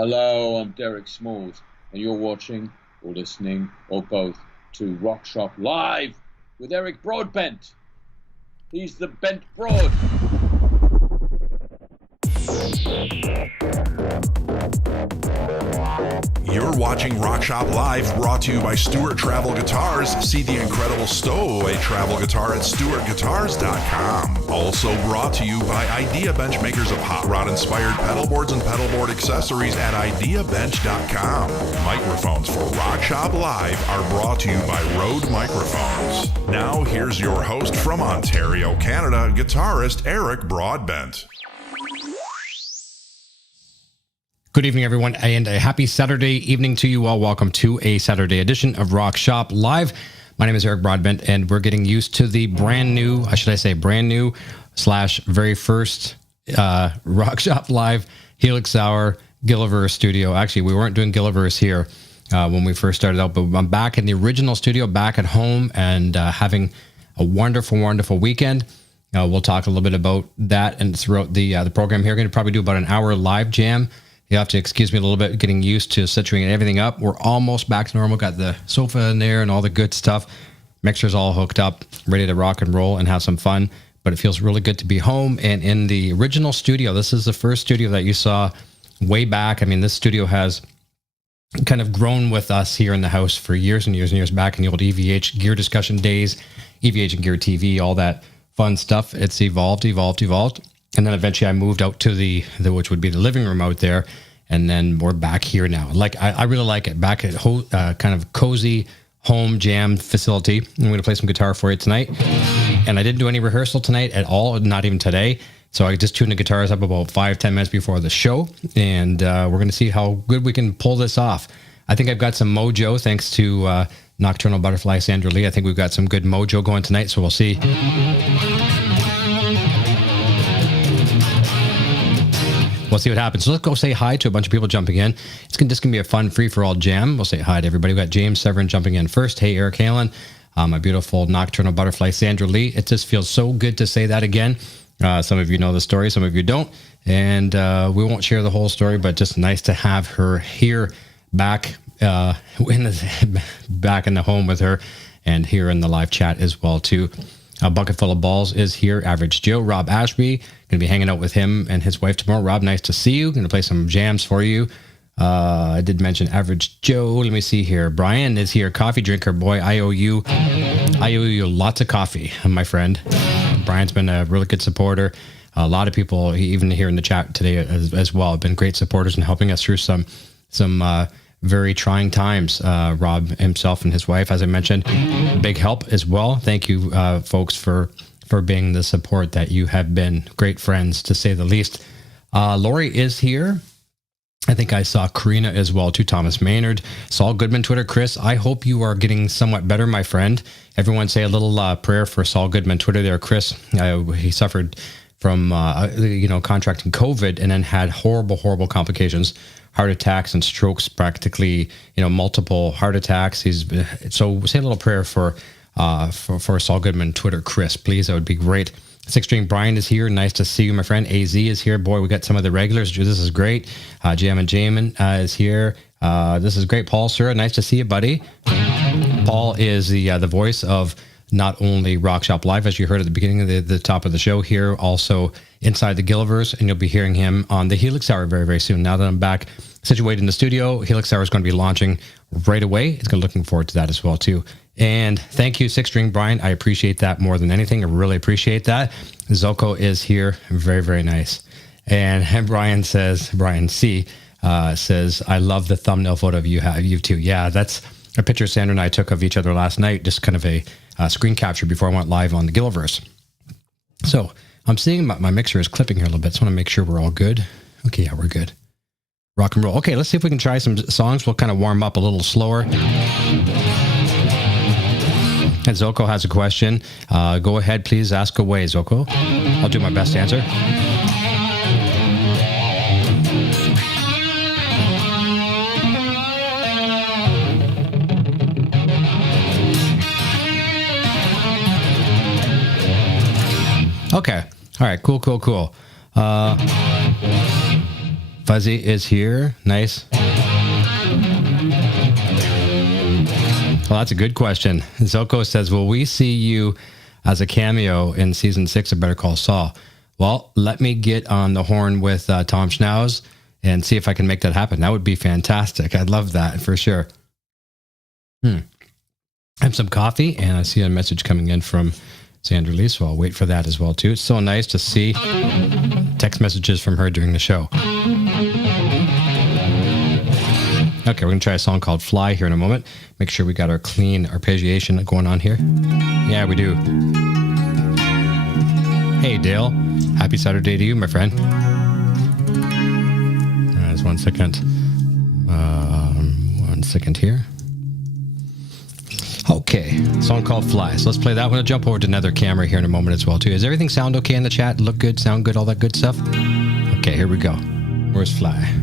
Hello, I'm Derek Smalls, and you're watching, or listening, or both, to Rock Shop Live with Eric Broadbent. He's the Bent Broad. You're watching Rock Shop Live, brought to you by Stewart Travel Guitars. See the incredible Stowaway travel guitar at stewartguitars.com. Also brought to you by Idea Bench, makers of hot rod inspired pedal boards and pedal board accessories at ideabench.com. Microphones for Rock Shop Live are brought to you by Rode Microphones. Now here's your host from Ontario, Canada, guitarist Eric Broadbent. Good evening, everyone, and a happy Saturday evening to you all. Welcome to a Saturday edition of Rock Shop Live. My name is Eric Broadbent, and we're getting used to the brand new / very first Rock Shop Live Helix Hour Gilliverse studio. Actually, we weren't doing Gilliverse here when we first started out, but I'm back in the original studio, back at home, and having a wonderful, wonderful weekend. We'll talk a little bit about that and throughout the program here. We're going to probably do about an hour live jam. You have to excuse me a little bit, getting used to situating everything up. We're almost back to normal. Got the sofa in there and all the good stuff. Mixer's all hooked up, ready to rock and roll and have some fun. But it feels really good to be home and in the original studio. This is the first studio that you saw way back. I mean, this studio has kind of grown with us here in the house for years and years and years back in the old EVH Gear Discussion days, EVH and Gear TV, all that fun stuff. It's evolved. And then eventually I moved out to the which would be the living room out there. And then we're back here now. Like, I really like it. Back at kind of cozy home jam facility. I'm going to play some guitar for you tonight. And I didn't do any rehearsal tonight at all, not even today. So I just tuned the guitars up about 5-10 minutes before the show. And we're going to see how good we can pull this off. I think I've got some mojo thanks to Nocturnal Butterfly Sandra Lee. I think we've got some good mojo going tonight. So we'll see. We'll see what happens. So let's go say hi to a bunch of people jumping in. It's just going to be a fun free-for-all jam. We'll say hi to everybody. We've got James Severin jumping in first. Hey, Eric Halen. My beautiful Nocturnal Butterfly Sandra Lee. It just feels so good to say that again. Some of you know the story, some of you don't. And we won't share the whole story, but just nice to have her here back back in the home with her and here in the live chat as well, too. A Bucket Full of Balls is here. Average Joe, Rob Ashby. Going to be hanging out with him and his wife tomorrow. Rob, nice to see you. Going to play some jams for you. I did mention Average Joe. Let me see here. Brian is here. Coffee drinker, boy. I owe you lots of coffee, my friend. Brian's been a really good supporter. A lot of people, even here in the chat today as well, have been great supporters and helping us through some very trying times. Rob himself and his wife, as I mentioned, big help as well. Thank you, folks, for being the support that you have been. Great friends, to say the least. Lori is here. I think I saw Karina as well, too. Thomas Maynard, Saul Goodman, Twitter. Chris, I hope you are getting somewhat better, my friend. Everyone say a little prayer for Saul Goodman, Twitter there. Chris, he suffered from contracting COVID and then had horrible complications. Heart attacks and strokes, practically, multiple heart attacks. So say a little prayer for Saul Goodman, Twitter, Chris, please. That would be great. Six String Brian is here. Nice to see you, my friend. AZ is here. Boy, we got some of the regulars. This is great. Jam and Jamin is here. This is great. Paul Surra, nice to see you, buddy. Paul is the voice of not only Rock Shop Live, as you heard at the beginning of the top of the show here, also Inside the Gilliverse, and you'll be hearing him on the Helix Hour very, very soon. Now that I'm back situated in the studio, Helix Hour is going to be launching right away. It's looking forward to that as well, too. And thank you, Six String Brian. I appreciate that more than anything. I really appreciate that. Zoko is here. Very, very nice. And Brian C. says, I love the thumbnail photo of you two. Yeah, that's a picture Sandra and I took of each other last night, just kind of a screen capture before I went live on the Gilliverse. So I'm seeing my mixer is clipping here a little bit, so I want to make sure we're all good. Okay, yeah, we're good. Rock and roll. Okay, let's see if we can try some songs. We'll kind of warm up a little slower. And Zoko has a question. Go ahead, please ask away, Zoko. I'll do my best to answer. Okay. All right. Cool. Fuzzy is here. Nice. Well, that's a good question. Zoko says, will we see you as a cameo in season 6 of Better Call Saul? Well, let me get on the horn with Tom Schnauz and see if I can make that happen. That would be fantastic. I'd love that for sure. I have some coffee, and I see a message coming in from Sandra Lee, so I'll wait for that as well, too. It's so nice to see text messages from her during the show. Okay, we're going to try a song called Fly here in a moment. Make sure we got our clean arpeggiation going on here. Yeah, we do. Hey, Dale. Happy Saturday to you, my friend. Just 1 second. 1 second here. Okay, song called Fly. So let's play that one. I'll jump over to another camera here in a moment as well, too. Does everything sound okay in the chat? Look good, sound good, all that good stuff? Okay, here we go. Where's Fly?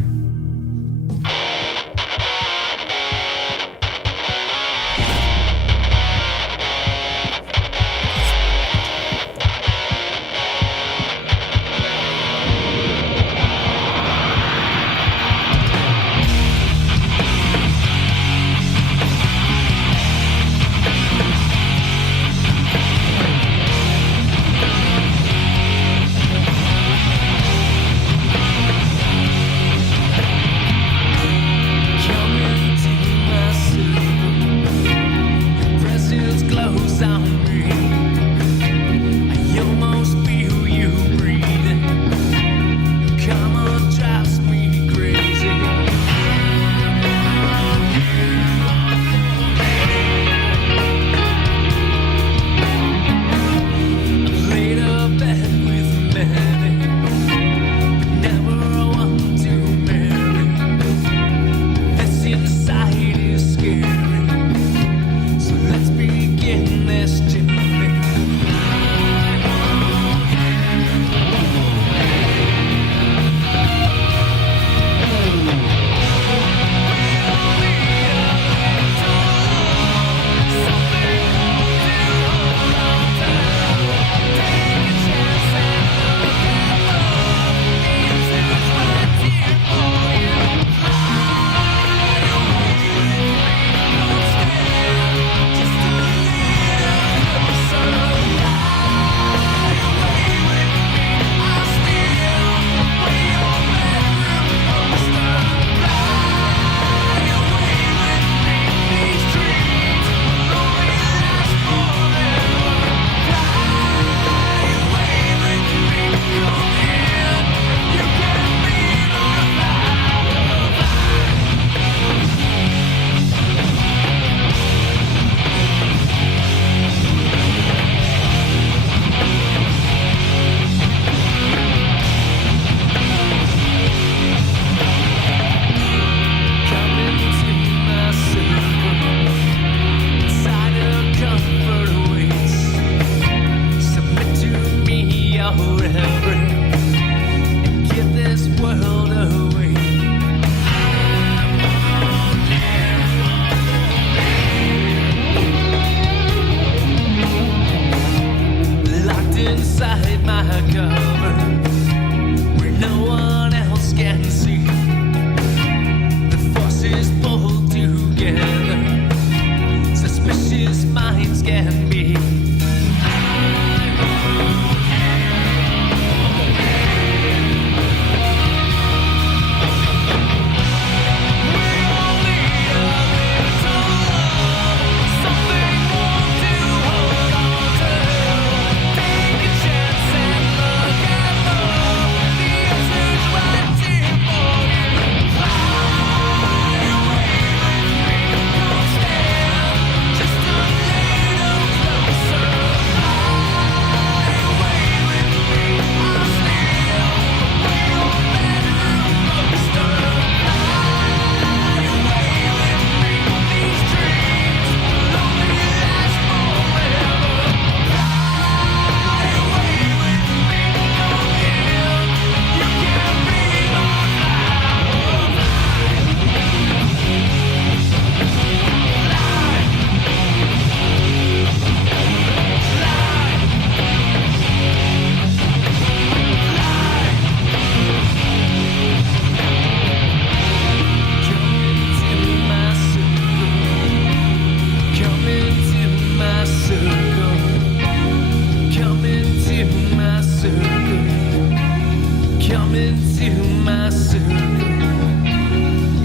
Come into my circle.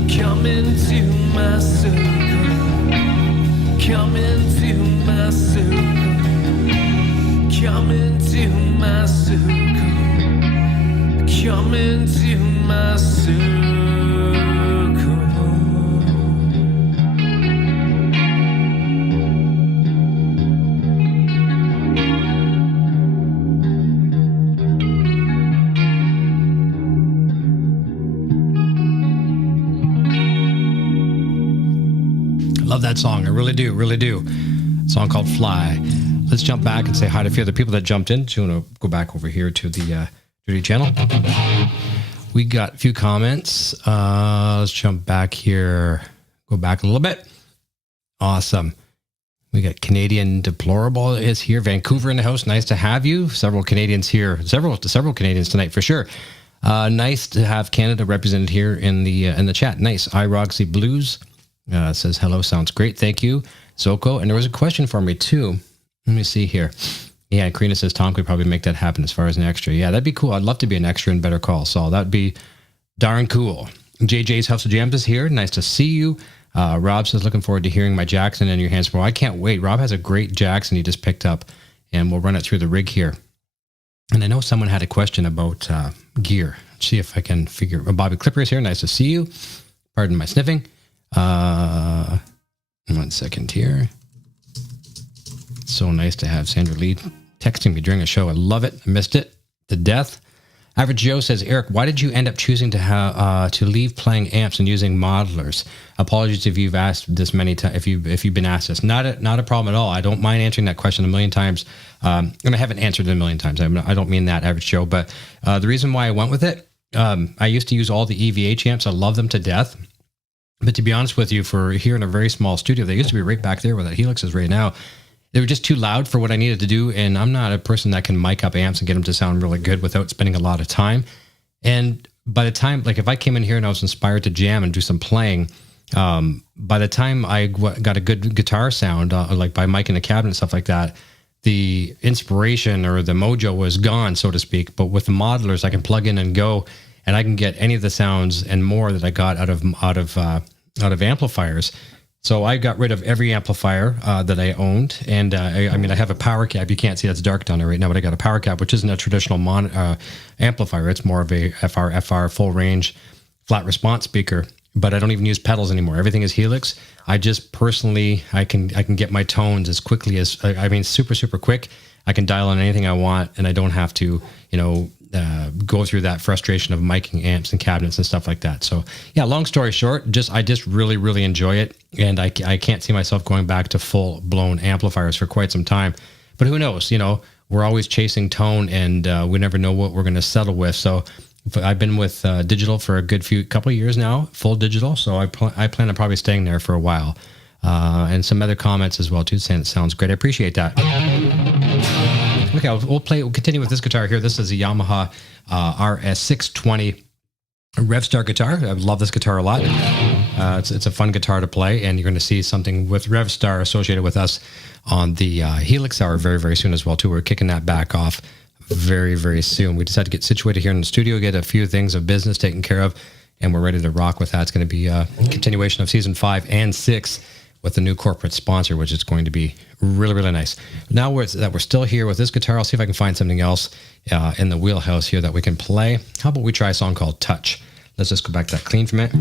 Come into my circle. Come into my circle. Come into my circle. Come into my circle. Love that song. I really do. Really do. A song called Fly. Let's jump back and say hi to a few other people that jumped in. So I'm going to go back over here to the Judy channel. We got a few comments. Let's jump back here. Go back a little bit. Awesome. We got Canadian Deplorable is here. Vancouver in the house. Nice to have you. Several Canadians here. Several Canadians tonight for sure. Nice to have Canada represented here in the chat. Nice. iRoxy Blues says hello. Sounds great. Thank you, Zoko. And there was a question for me too. Let me see here. Yeah, Karina says Tom could probably make that happen as far as an extra. Yeah, that'd be cool. I'd love to be an extra in Better Call Saul. That'd be darn cool. JJ's House of Jams is here. Nice to see you. Rob says, looking forward to hearing my Jackson in your hands more. I can't wait. Rob has a great Jackson he just picked up, and we'll run it through the rig here. And I know someone had a question about gear. Let's see if I can figure. Bobby Clipper is here. Nice to see you. Pardon my sniffing. 1 second here. So nice to have Sandra Lee texting me during a show. I love it. I missed it to death. Average Joe says, Eric, why did you end up choosing to leave playing amps and using modelers? Apologies if you've asked this many times. If you've been asked this, not a problem at all. I don't mind answering that question a million times, and I haven't answered it a million times. I don't mean that, Average Joe, but the reason why I went with it, I used to use all the EVH amps. I love them to death. But to be honest with you, for here in a very small studio, they used to be right back there where that Helix is right now. They were just too loud for what I needed to do, and I'm not a person that can mic up amps and get them to sound really good without spending a lot of time. And by the time, like if I came in here and I was inspired to jam and do some playing, by the time I got a good guitar sound, like by micing the cabinet and stuff like that, the inspiration or the mojo was gone, so to speak. But with the modelers, I can plug in and go, and I can get any of the sounds and more that I got out of amplifiers. So I got rid of every amplifier that I owned, and I mean I have a power cap. You can't see that's dark down there right now, but I got a power cap, which isn't a traditional amplifier. It's more of a FR full range flat response speaker. But I don't even use pedals anymore. Everything is Helix. I just personally I can get my tones as quickly as super quick. I can dial in anything I want, and I don't have to go through that frustration of miking amps and cabinets and stuff like that. So yeah, long story short, I just really enjoy it, and I can't see myself going back to full blown amplifiers for quite some time. But who knows? We're always chasing tone, and we never know what we're going to settle with. So I've been with digital for a good couple of years now, full digital. So I plan on probably staying there for a while. And some other comments as well too, saying it sounds great. I appreciate that. Okay, we'll continue with this guitar here. This is a Yamaha RS620 RevStar guitar. I love this guitar a lot. It's a fun guitar to play, and you're going to see something with RevStar associated with us on the Helix Hour very soon as well too. We're kicking that back off very soon. We decided to get situated here in the studio, get a few things of business taken care of, and we're ready to rock with that. It's going to be a continuation of season 5 and 6 with the new corporate sponsor, which is going to be really nice. Now we're still here with this guitar, I'll see if I can find something else in the wheelhouse here that we can play. How about we try a song called Touch? Let's just go back to that clean from it.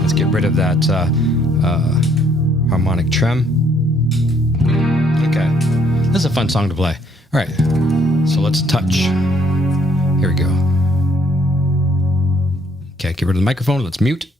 Let's get rid of that harmonic trem. Okay, this is a fun song to play. All right, so let's touch. Here we go. Okay, get rid of the microphone. Let's mute.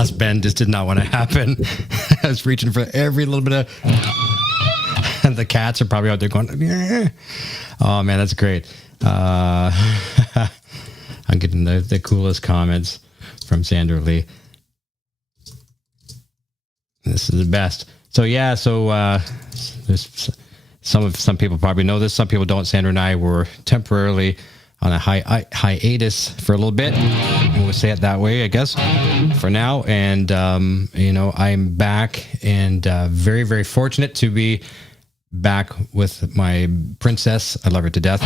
last bend just did not want to happen. I was reaching for every little bit of... And the cats are probably out there going, yeah. Oh, man, that's great. I'm getting the coolest comments from Sandra Lee. This is the best. So, yeah, there's some people probably know this. Some people don't. Sandra and I were temporarily on a hiatus for a little bit. We'll say it that way, I guess, for now. And, I'm back and very, very fortunate to be back with my princess. I love her to death.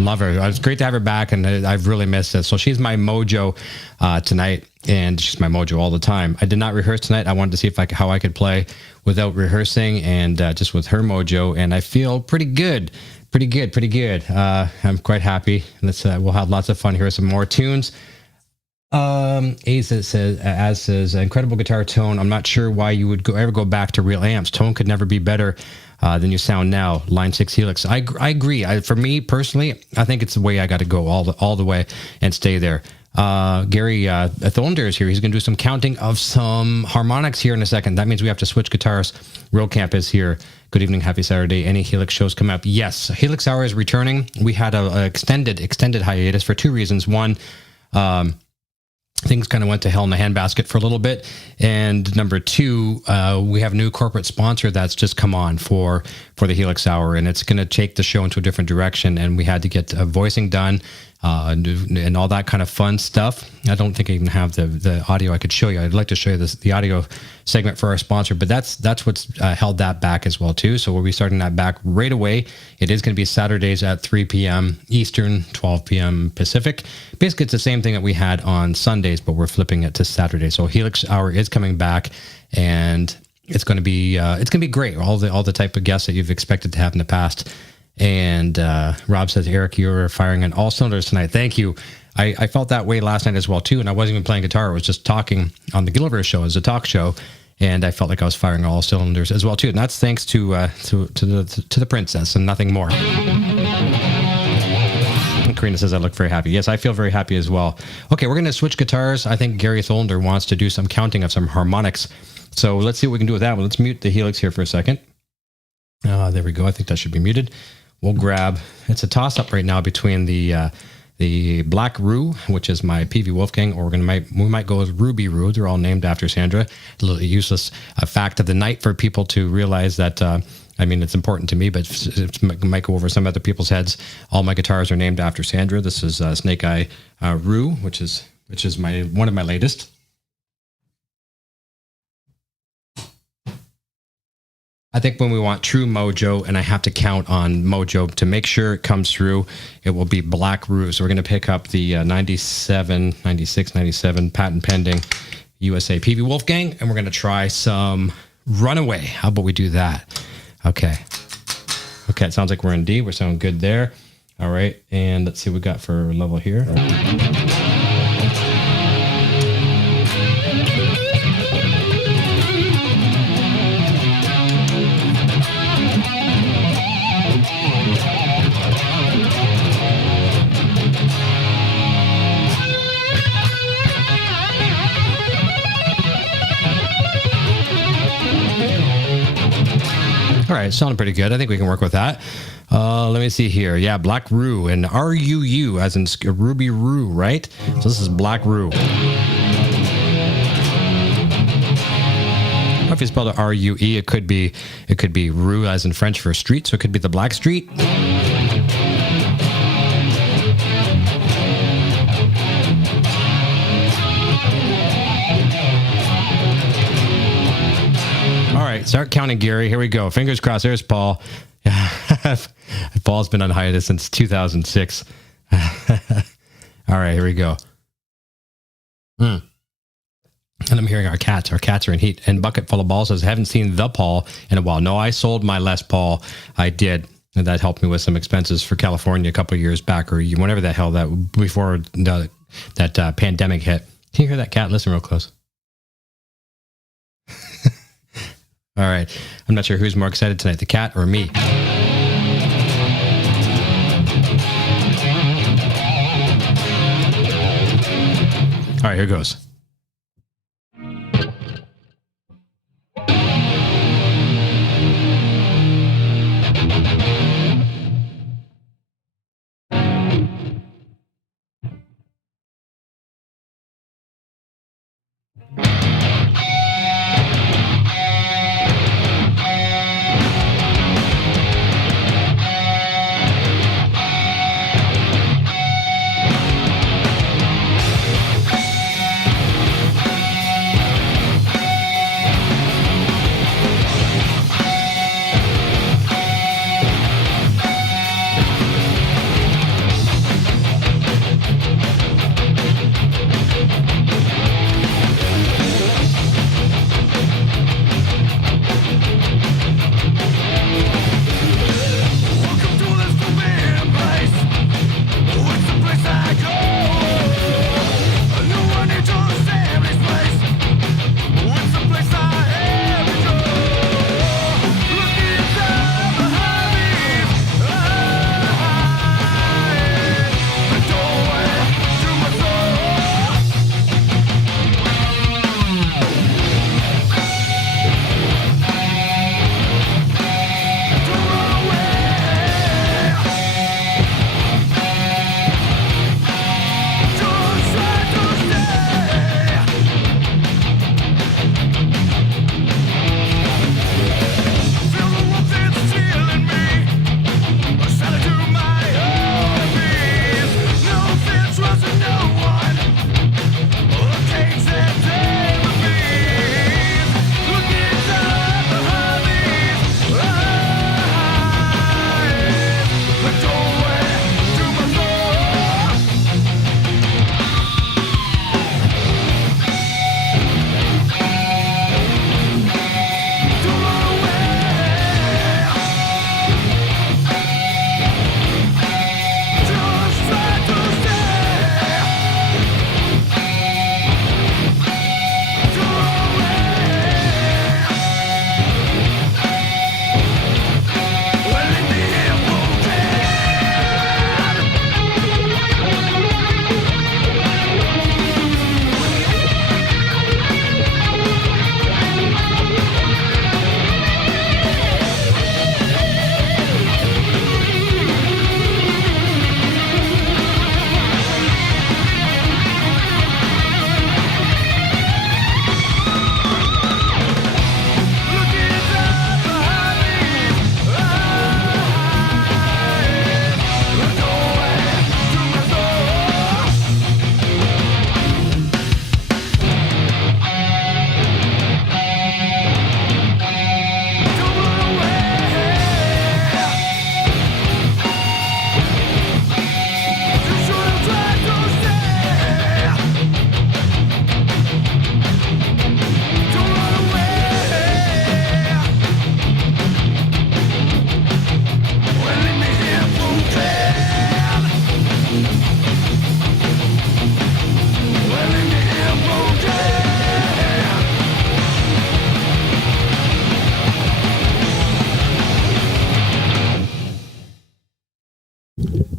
Love her. It's great to have her back, and I've really missed it. So she's my mojo tonight, and she's my mojo all the time. I did not rehearse tonight. I wanted to see how I could play without rehearsing and just with her mojo, and I feel pretty good. Pretty good. I'm quite happy. We'll have lots of fun. Here are some more tunes. Az says, incredible guitar tone. I'm not sure why you would ever go back to real amps. Tone could never be better than you sound now. Line 6 Helix. I agree. For me personally, I think it's the way I got to go all the way and stay there. Garry Davlin is here. He's going to do some counting of some harmonics here in a second. That means we have to switch guitars. Real Camp is here. Good evening. Happy Saturday. Any Helix shows come up? Yes. Helix Hour is returning. We had a extended hiatus for two reasons. One, things kind of went to hell in the handbasket for a little bit. And number two, we have a new corporate sponsor that's just come on for the Helix Hour, and it's going to take the show into a different direction. And we had to get voicing done and all that kind of fun stuff. I don't think I even have the audio I could show you. I'd like to show you the audio segment for our sponsor, but that's what's held that back as well too. So we'll be starting that back right away. It is going to be Saturdays at 3 p.m. Eastern, 12 p.m. Pacific. Basically, it's the same thing that we had on Sundays, but we're flipping it to Saturday. So Helix Hour is coming back, and it's going to be great. All the type of guests that you've expected to have in the past. And Rob says, Eric, you're firing on all cylinders tonight. Thank you. I felt that way last night as well too, and I wasn't even playing guitar. I was just talking on the Gilliver Show as a talk show, and I felt like I was firing all cylinders as well too. And that's thanks to the princess and nothing more. And Karina says, I look very happy. Yes, I feel very happy as well. Okay, we're going to switch guitars. I think Garry Davlin wants to do some counting of some harmonics. So let's see what we can do with that one. Let's mute the Helix here for a second. There we go. I think that should be muted. We'll grab, it's a toss-up right now between the Black Rue, which is my PV Wolfgang, or we might go with Ruby Rue. They're all named after Sandra. A little useless fact of the night for people to realize that, it's important to me, but it might go over some other people's heads. All my guitars are named after Sandra. This is Snake Eye Rue, which is one of my latest. I think when we want true mojo, and I have to count on mojo to make sure it comes through, it will be Black Rue. So we're going to pick up the 97, 96, 97 patent pending USA PV Wolfgang, and we're going to try some Runaway. How about we do that? Okay, it sounds like we're in D. We're sounding good there. All right, and let's see what we got for level here. All right, sounding pretty good. I think we can work with that. Let me see here. Yeah, Black Rue and R-U-U as in Ruby Rue, right? So this is Black Rue. Or if you spell it R-U-E, it could be Rue as in French for street, so it could be the Black Street. All right, start counting, Garry. Here we go. Fingers crossed. There's Paul. Paul's been on hiatus since 2006. All right, here we go. And I'm hearing our cats. Our cats are in heat. And Bucket Full of Balls says, haven't seen the Paul in a while. No, I sold my Les Paul. I did. And that helped me with some expenses for California a couple of years back, or whenever the hell that, before that pandemic hit. Can you hear that cat? Listen real close. All right. I'm not sure who's more excited tonight, the cat or me. All All right, here goes.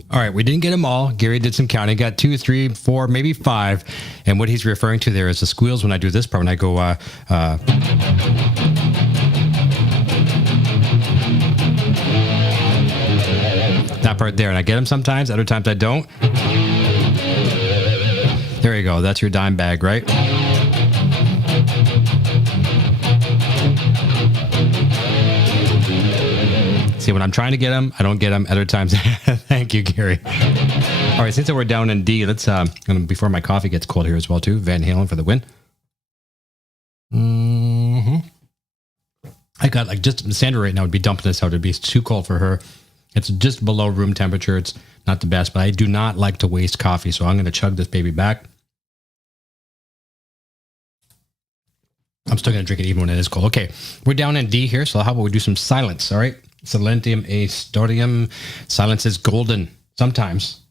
All right, we didn't get them all. Garry did some counting. Got 2, 3, 4, maybe 5. And what he's referring to there is the squeals when I do this part. When I go, that part there. And I get them sometimes. Other times I don't. There you go. That's your dime bag, right? See, when I'm trying to get them, I don't get them. Other times, thank you, Garry. All right, since we're down in D, let's, before my coffee gets cold here as well, too, Van Halen for the win. I got, like, just Sandra right now would be dumping this out. It'd be too cold for her. It's just below room temperature. It's not the best, but I do not like to waste coffee, so I'm going to chug this baby back. I'm still going to drink it even when it is cold. Okay, we're down in D here, so how about we do some silence, all right? Silentium Astorium. Silence is golden sometimes,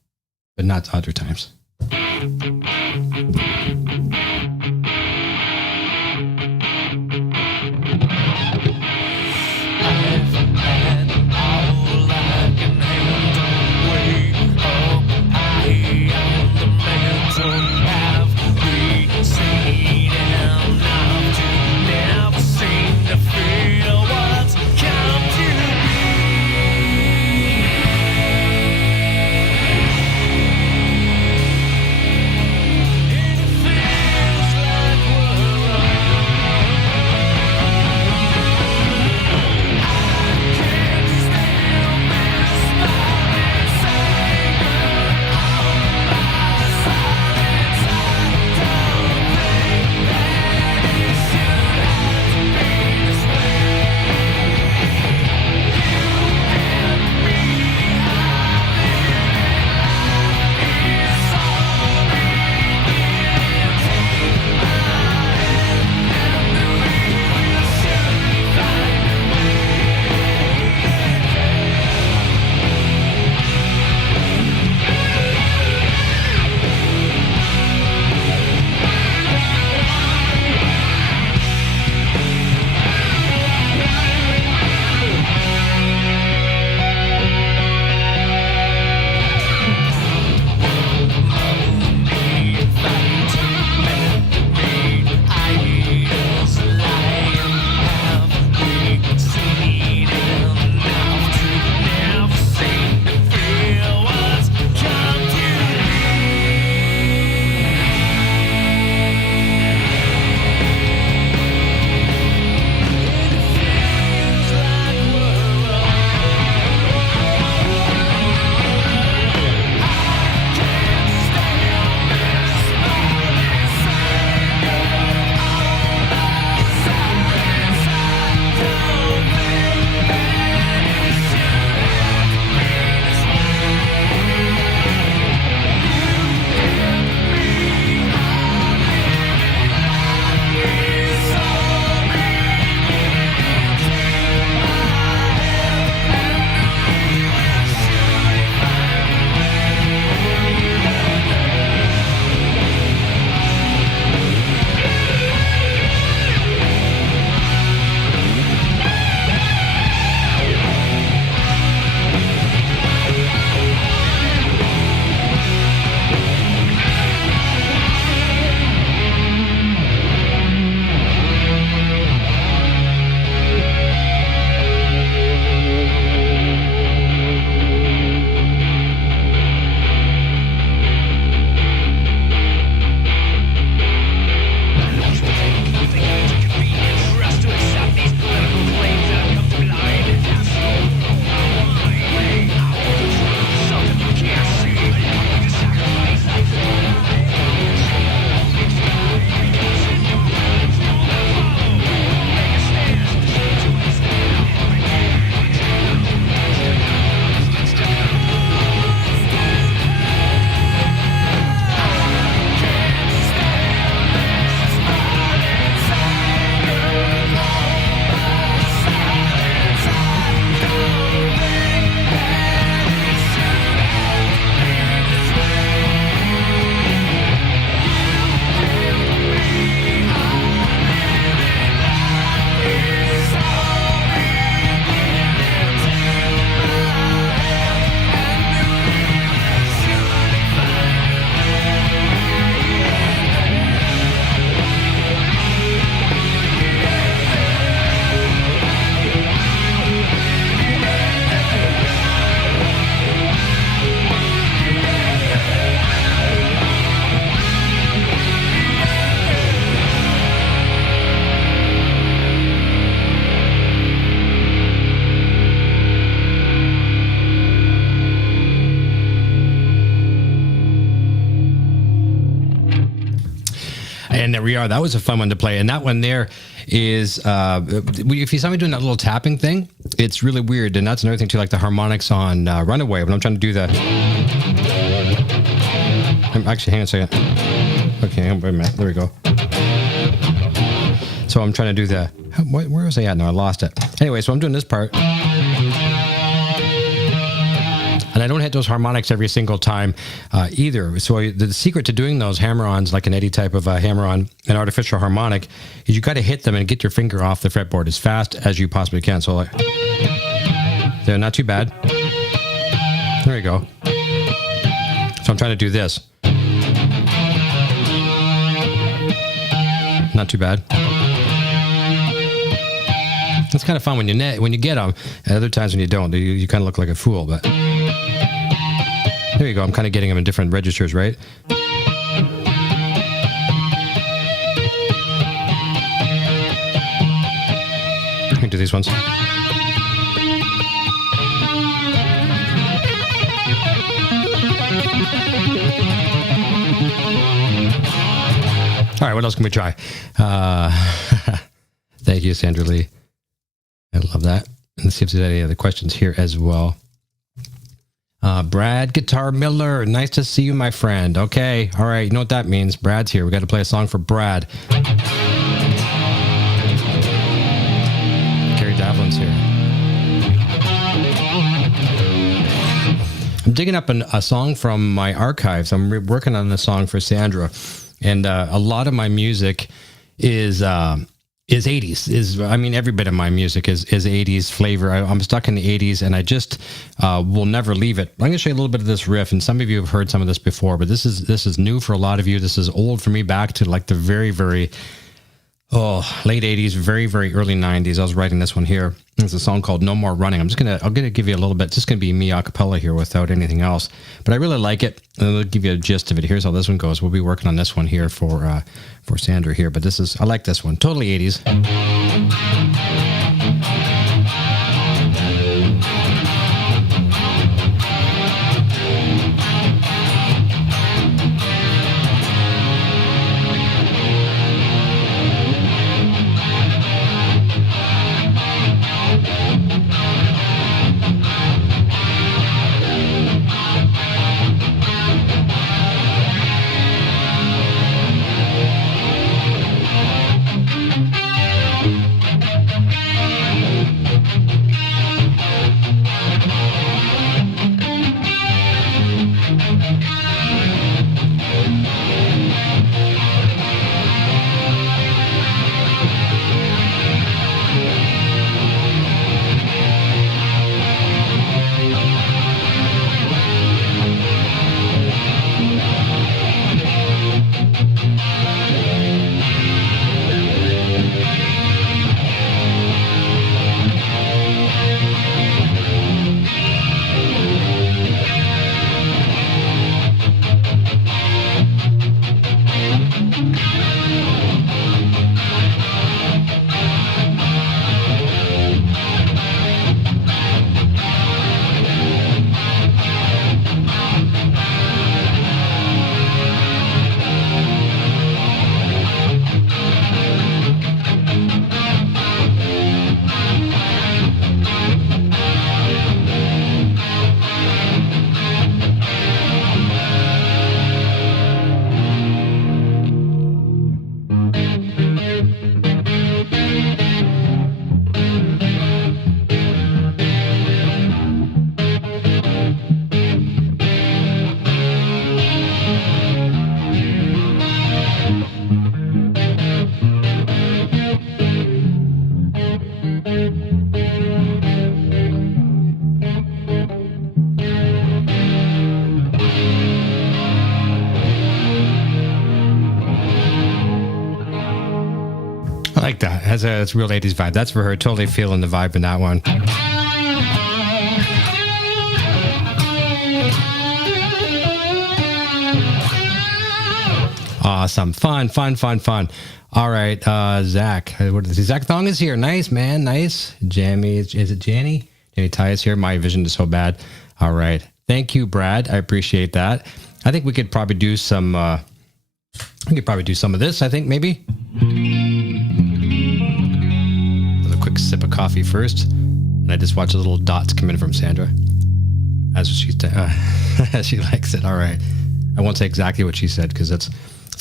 but not other times. I've And there we are. That was a fun one to play. And that one there is, if you saw me doing that little tapping thing, it's really weird. And that's another thing too, like the harmonics on Runaway. When I'm trying to do that. Actually, hang on a second. Okay, wait a minute. There we go. So I'm trying to do the, where was I at? No, I lost it. Anyway, so I'm doing this part. And I don't hit those harmonics every single time either. So the secret to doing those hammer-ons, like an Eddie type of hammer-on, an artificial harmonic, is you got to hit them and get your finger off the fretboard as fast as you possibly can. So like, they're not too bad. There you go. So I'm trying to do this. Not too bad. It's kind of fun when you get them, and other times when you don't, you kind of look like a fool. But there you go. I'm kind of getting them in different registers, right? I can do these ones. All right, what else can we try? Thank you, Sandra Lee. I love that. Let's see if there's any other questions here as well. Brad Guitar Miller, nice to see you, my friend. Okay, all right, you know what that means. Brad's here. We got to play a song for Brad. Garry Davlin's here. I'm digging up a song from my archives. I'm working on a song for Sandra. And a lot of my music is 80s. I mean, every bit of my music is 80s flavor. I'm stuck in the 80s, and I just will never leave it. I'm going to show you a little bit of this riff, and some of you have heard some of this before, but this is new for a lot of you. This is old for me, back to like the very, very late 80s, very, very early 90s. I was writing this one here. It's a song called No More Running. I'm gonna give you a little bit. It's just gonna be me a cappella here without anything else. But I really like it, and I'll give you a gist of it. Here's how this one goes. We'll be working on this one here for Sandra here. But I like this one. Totally 80s. like that. It's a real 80s vibe. That's for her. Totally feeling the vibe in that one. Awesome. Fun. All right. Zach. Zach Thong is here. Nice, man. Nice. Jamie. Is it Janny? Janny Ty is here. My vision is so bad. All right. Thank you, Brad. I appreciate that. I think we could probably do some I could probably do some of this, I think, maybe. A quick sip of coffee first. And I just watch the little dots come in from Sandra. As she likes it. All right. I won't say exactly what she said because it's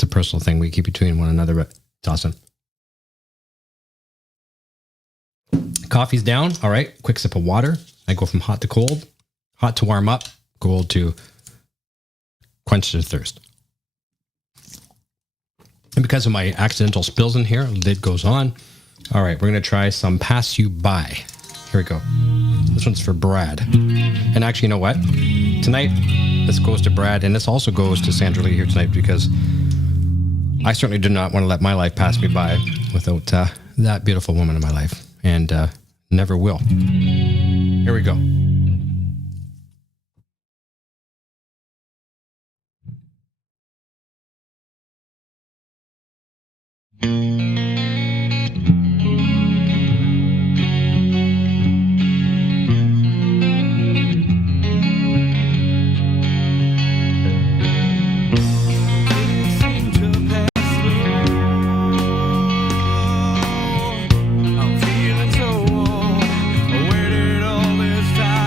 a personal thing we keep between one another, but it's awesome. Coffee's down. All right. Quick sip of water. I go from hot to cold, hot to warm up, cold to quench the thirst. And because of my accidental spills in here, the lid goes on. All right, we're going to try some Pass You By. Here we go. This one's for Brad. And actually, you know what? Tonight, this goes to Brad, and this also goes to Sandra Lee here tonight because I certainly do not want to let my life pass me by without that beautiful woman in my life, and never will. Here we go. I'm feeling so warm. Where did all this time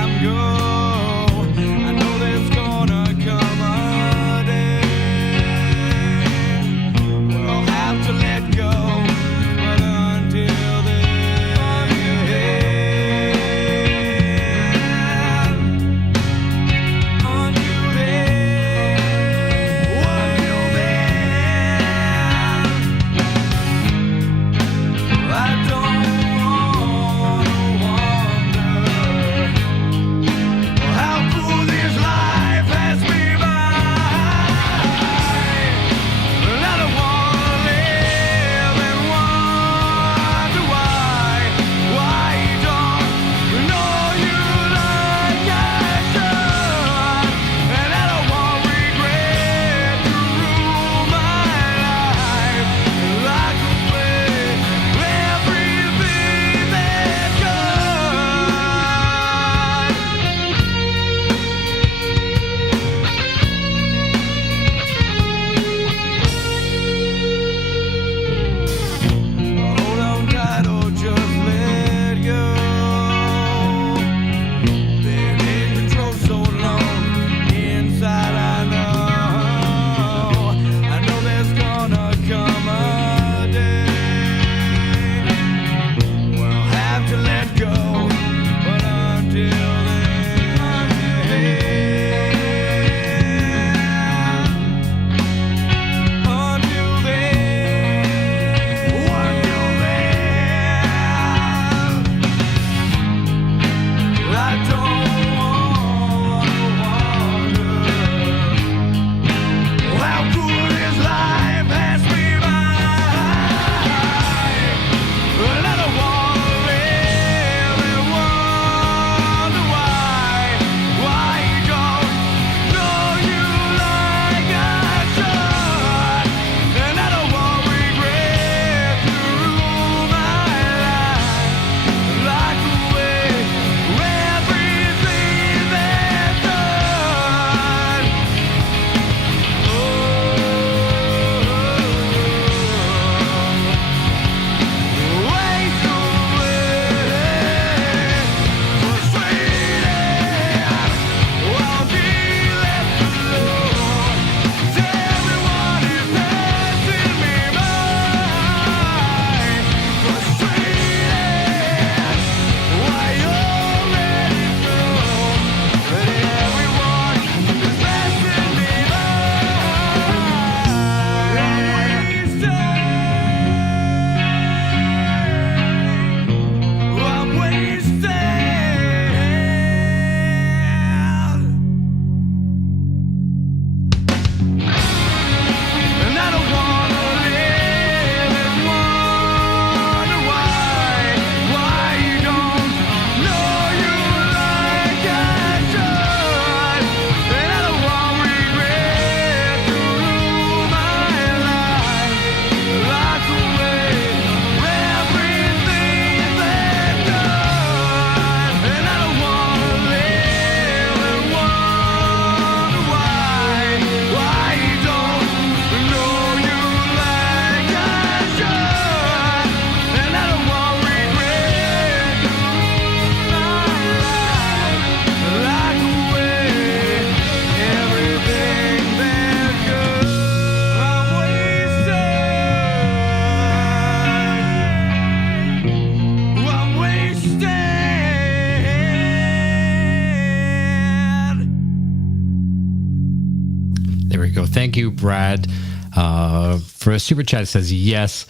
Thank you, Brad, for a super chat. It says, yes,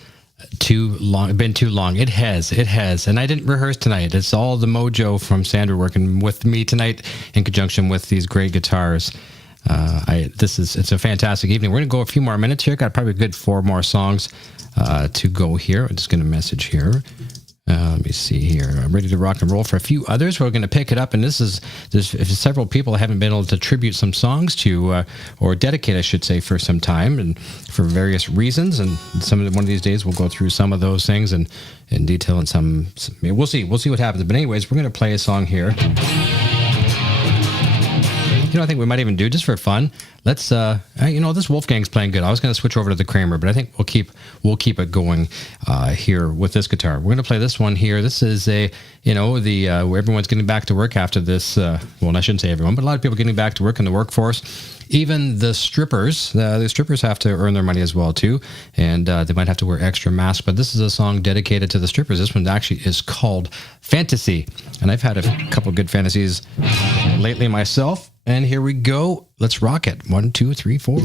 too long. Been too long. It has. And I didn't rehearse tonight. It's all the mojo from Sandra working with me tonight in conjunction with these great guitars. It's a fantastic evening. We're going to go a few more minutes here. Got probably a good 4 more songs to go here. I'm just going to message here. Let me see here. I'm ready to rock and roll for a few others. We're going to pick it up, and there's several people I haven't been able to tribute some songs to, or dedicate, I should say, for some time and for various reasons. And one of these days we'll go through some of those things and in detail. And some we'll see what happens. But anyways, we're going to play a song here. I think we might even do, just for fun. Let's, this Wolfgang's playing good. I was going to switch over to the Kramer, but I think we'll keep it going here with this guitar. We're going to play this one here. This is where everyone's getting back to work after this. Well, I shouldn't say everyone, but a lot of people getting back to work in the workforce. Even the strippers. The strippers have to earn their money as well too, and they might have to wear extra masks. But this is a song dedicated to the strippers. This one actually is called Fantasy, and I've had a couple good fantasies lately myself. And here we go. Let's rock it. 1, 2, 3, 4.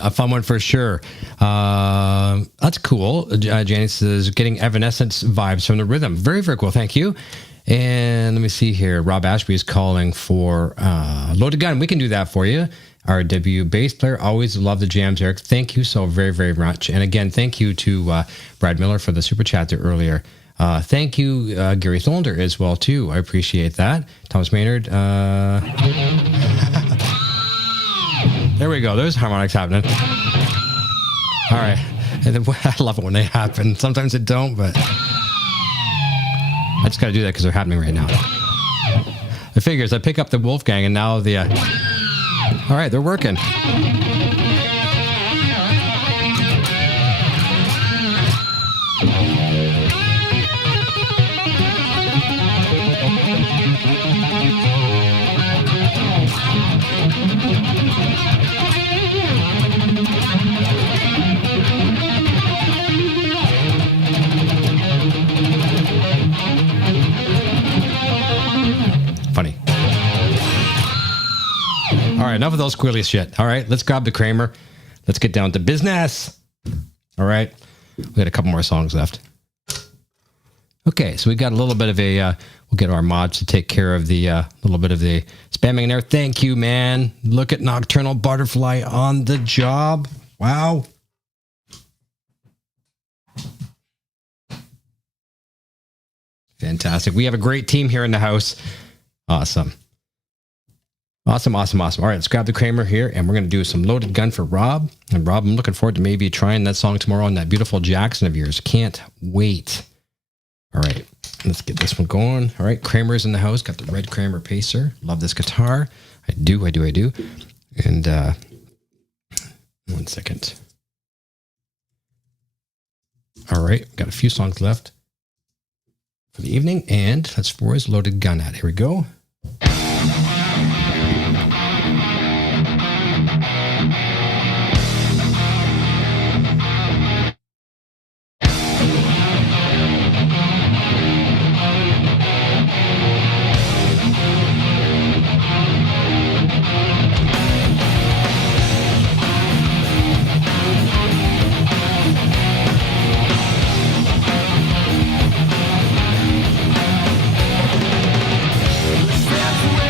A fun one for sure. That's cool. Janice is getting Evanescence vibes from the rhythm. Very, very cool. Thank you. And let me see here. Rob Ashby is calling for Loaded Gun. We can do that for you. RW bass player. Always love the jams, Eric. Thank you so very, very much. And again, thank you to Brad Miller for the super chat there earlier. Thank you, Gary Tholander, as well, too. I appreciate that. Thomas Maynard. There we go. There's harmonics happening. All right. And then, I love it when they happen. Sometimes it don't, but I just got to do that because they're happening right now. The figures, I pick up the Wolfgang and now the... all right, they're working. Funny. All right, enough of those squirrely shit. All right, let's grab the Kramer. Let's get down to business. All right, we got a couple more songs left. Okay, so we got a little bit of a, we'll get our mods to take care of the little bit of the spamming in there. Thank you, man. Look at Nocturnal Butterfly on the job. Wow. Fantastic. We have a great team here in the house. Awesome. Awesome. All right, let's grab the Kramer here, and we're going to do some Loaded Gun for Rob. And Rob, I'm looking forward to maybe trying that song tomorrow on that beautiful Jackson of yours. Can't wait. All right, let's get this one going. All right, Kramer's in the house. Got the red Kramer Pacer. Love this guitar. I do. And 1 second. All right, got a few songs left for the evening, and that's for his Loaded Gun at. Here we go. Stands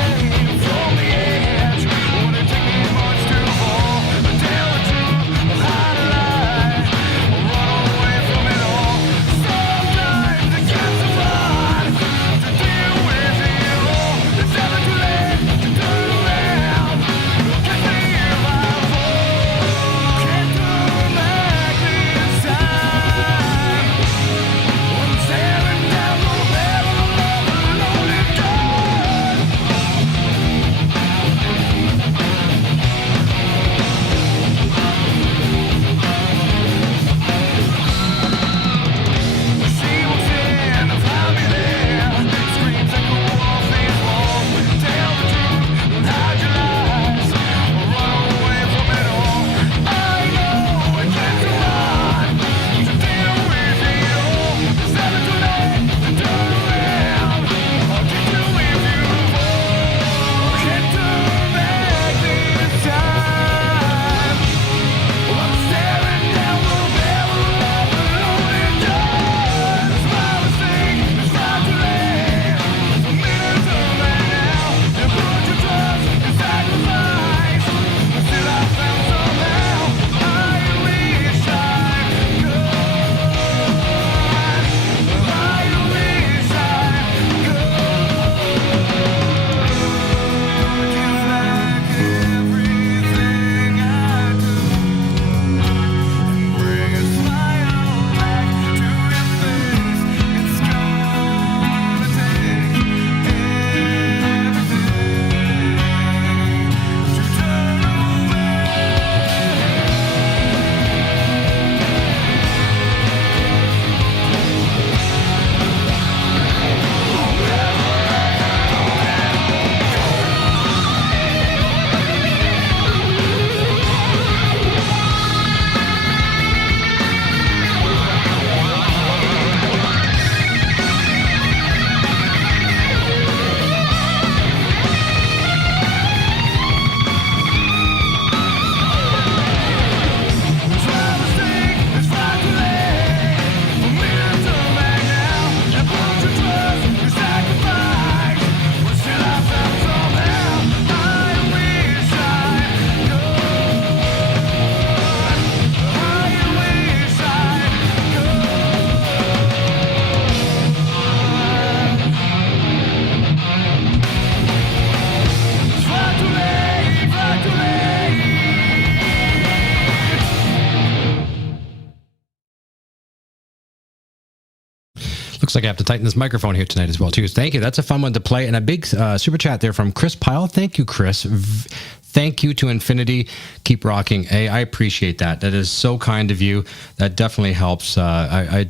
Looks like I have to tighten this microphone here tonight as well, too. Thank you. That's a fun one to play. And a big super chat there from Chris Pyle. Thank you, Chris. Thank you to infinity. Keep rocking. I appreciate that. That is so kind of you. That definitely helps. I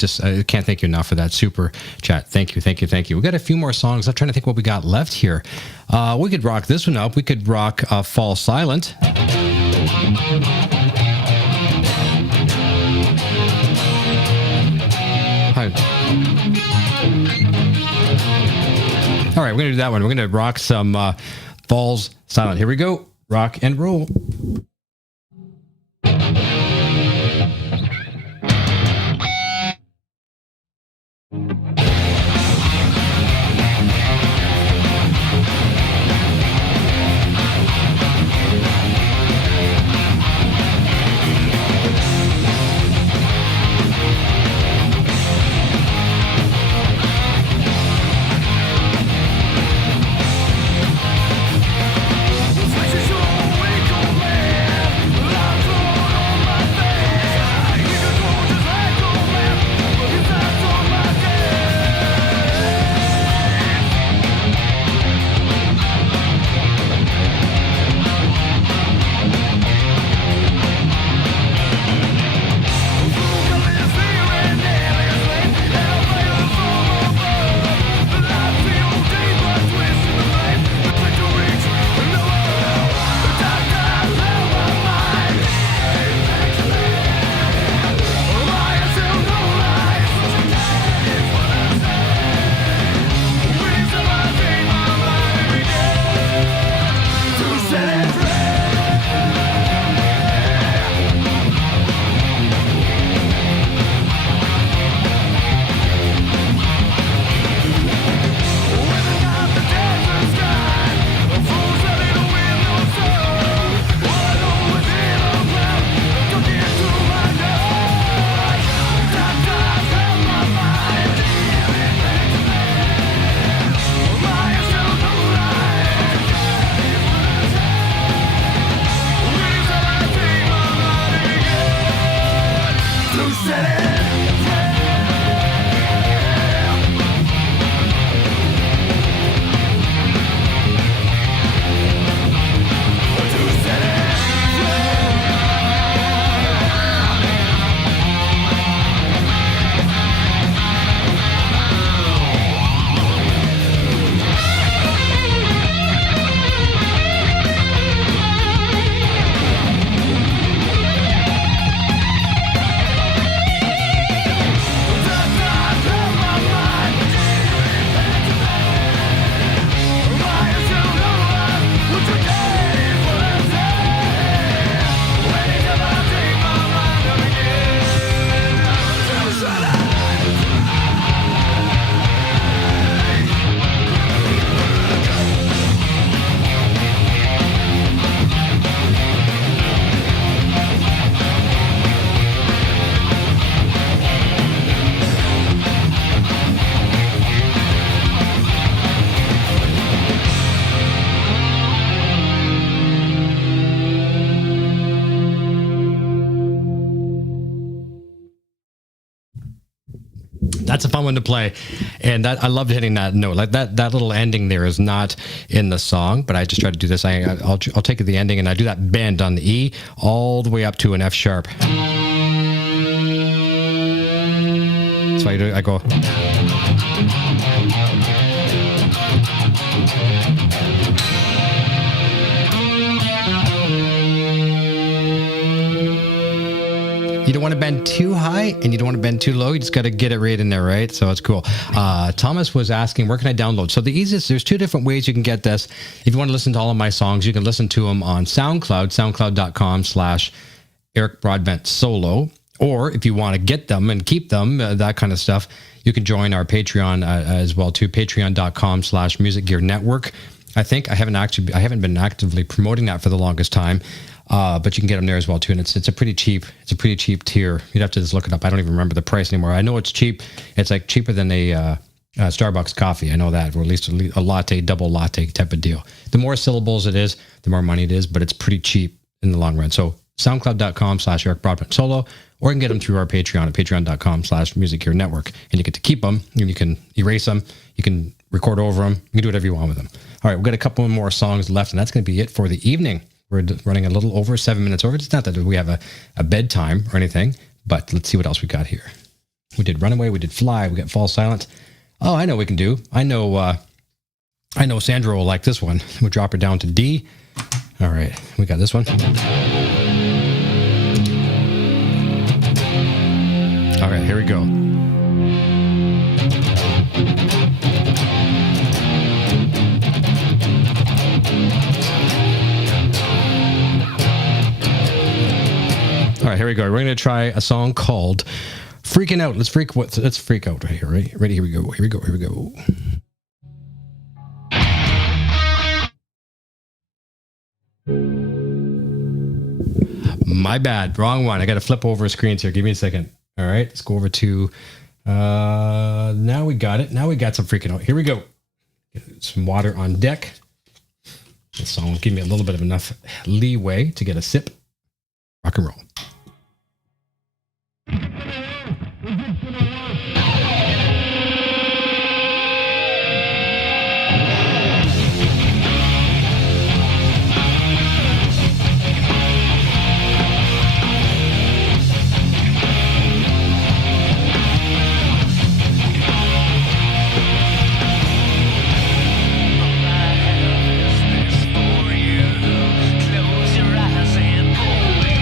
can't thank you enough for that super chat. Thank you, thank you, thank you. We got a few more songs. I'm trying to think what we got left here. We could rock this one up. We could rock Fall Silent. Hi. All right, we're going to do that one. We're going to rock some Falls Silent. Here we go. Rock and roll. That's a fun one to play, and that I loved hitting that note. Like that little ending there is not in the song, but I just try to do this. I'll take the ending and I do that bend on the E all the way up to an F sharp. So I do. I go. You don't want to bend too high and you don't want to bend too low. You just got to get it right in there, right? So it's cool. Thomas was asking, where can I download? So the easiest, there's two different ways you can get this. If you want to listen to all of my songs, you can listen to them on SoundCloud, soundcloud.com/Eric Broadbent Solo. Or if you want to get them and keep them, that kind of stuff, you can join our Patreon as well too, patreon.com/Music Gear Network. I think I haven't been actively promoting that for the longest time. But you can get them there as well too, and it's a pretty cheap tier. You'd have to just look it up. I don't even remember the price anymore. I know it's cheap. It's like cheaper than a Starbucks coffee. I know that, or at least a latte, double latte type of deal. The more syllables it is, the more money it is, but it's pretty cheap in the long run. So soundcloud.com/Eric Broadbent Solo, or you can get them through our Patreon at patreon.com/Music Here Network. And you get to keep them, and you can erase them, you can record over them, you can do whatever you want with them. All right, we've got a couple more songs left, and that's going to be it for the evening. We're running a little over 7 minutes over. It's not that we have a bedtime or anything, but let's see what else we got here. We did Runaway, we did Fly, we got Fall Silent. Oh, I know what we can do. I know Sandra will like this one. We'll drop her down to D. All right, we got this one. All right, here we go. All right, here we go. We're going to try a song called Freaking Out. Let's freak out right here, right? Ready? Here we go. Here we go. My bad. Wrong one. I got to flip over screens here. Give me a second. All right, let's go over to now we got it. Now we got some Freaking Out. Here we go. Get some water on deck. This song will give me a little bit of enough leeway to get a sip. Rock and roll. Close your eyes and pull me.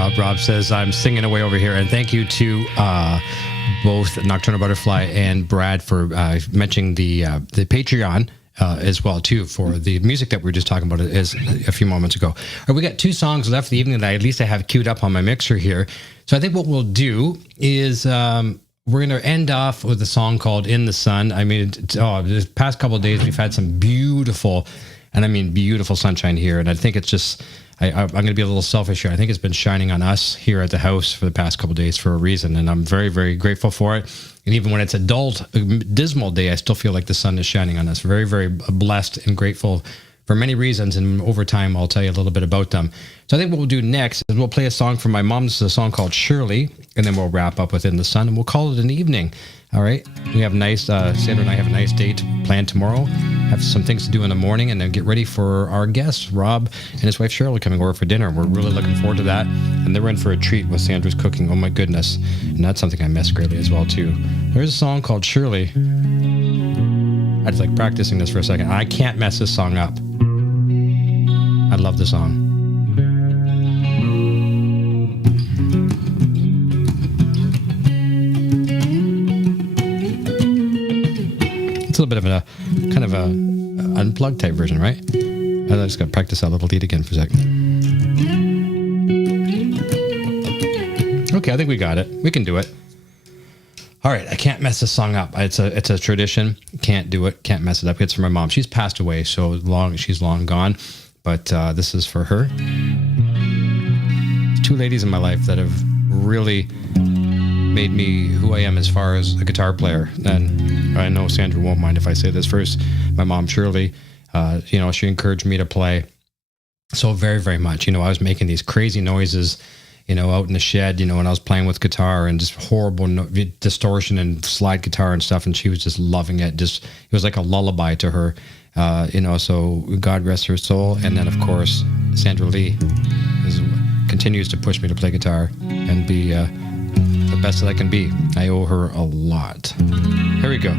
Rob. Rob says, I'm singing away over here. And thank you to both Nocturnal Butterfly and Brad for mentioning the Patreon as well, too, for the music that we were just talking about a few moments ago. All right, we got 2 songs left for the evening that at least I have queued up on my mixer here. So I think what we'll do is we're going to end off with a song called In the Sun. I mean, this past couple of days, we've had some beautiful, and I mean beautiful sunshine here. And I think it's just... I'm going to be a little selfish here. I think it's been shining on us here at the house for the past couple of days for a reason, and I'm very, very grateful for it. And even when it's a dull, dismal day, I still feel like the sun is shining on us. Very, very blessed and grateful for many reasons, and over time, I'll tell you a little bit about them. So I think what we'll do next is we'll play a song from my mom. This is a song called Shirley, and then we'll wrap up with In the Sun, and we'll call it an evening. All right? We have Sandra and I have a nice date planned tomorrow. Have some things to do in the morning, and then get ready for our guests, Rob and his wife Shirley, coming over for dinner. We're really looking forward to that, and they're in for a treat with Sandra's cooking. Oh my goodness. And that's something I miss greatly as well, too. There's a song called Shirley. I just like practicing this for a second. I can't mess this song up. I love the song. It's a little bit of a kind of a unplugged type version, right? I just got to practice that little lead again for a second. Okay, I think we got it. We can do it. All right, I can't mess this song up. It's a tradition. Can't do it. Can't mess it up. It's for my mom. She's passed away, so she's long gone. But this is for her. 2 ladies in my life that have really made me who I am as far as a guitar player. And I know Sandra won't mind if I say this first. My mom, Shirley, she encouraged me to play so very, very much. I was making these crazy noises, out in the shed, when I was playing with guitar, and just horrible distortion and slide guitar and stuff. And she was just loving it. It was like a lullaby to her, so God rest her soul. And then, of course, Sandra Lee continues to push me to play guitar and be the best that I can be. I owe her a lot. Here we go.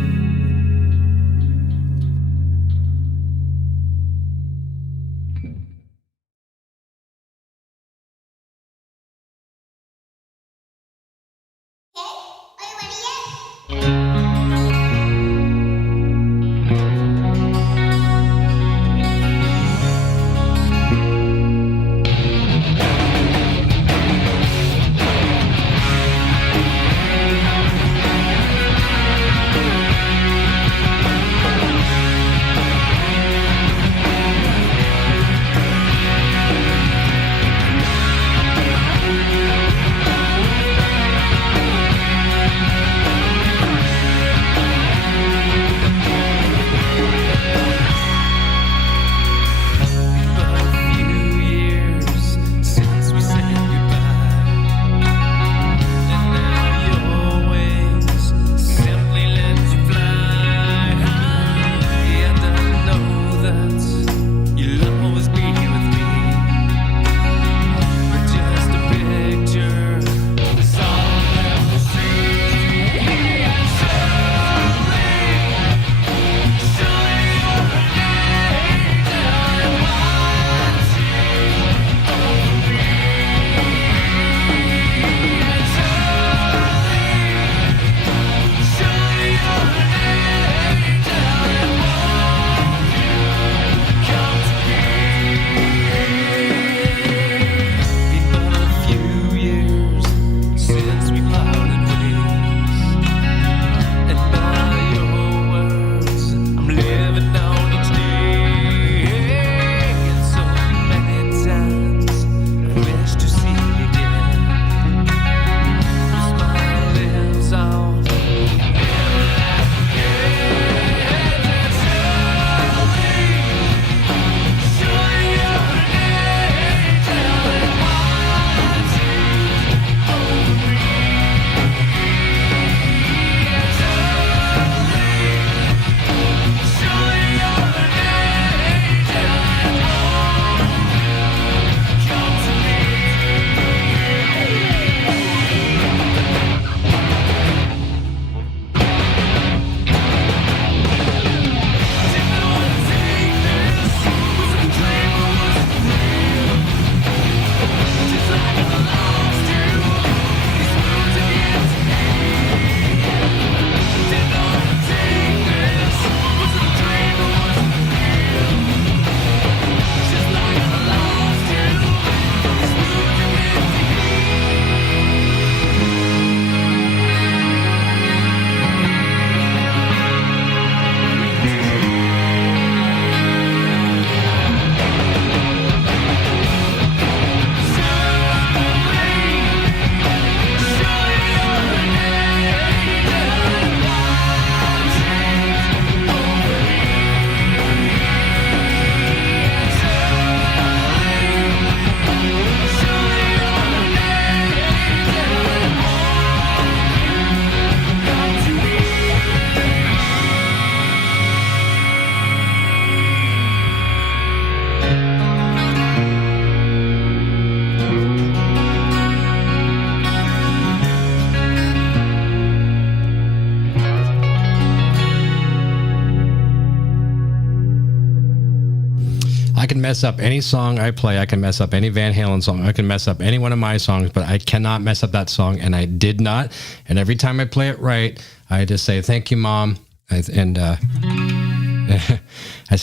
can mess up any song I play. I can mess up any Van Halen song. I can mess up any one of my songs, but I cannot mess up that song, and I did not. And every time I play it right, I just say, thank you, Mom. I say,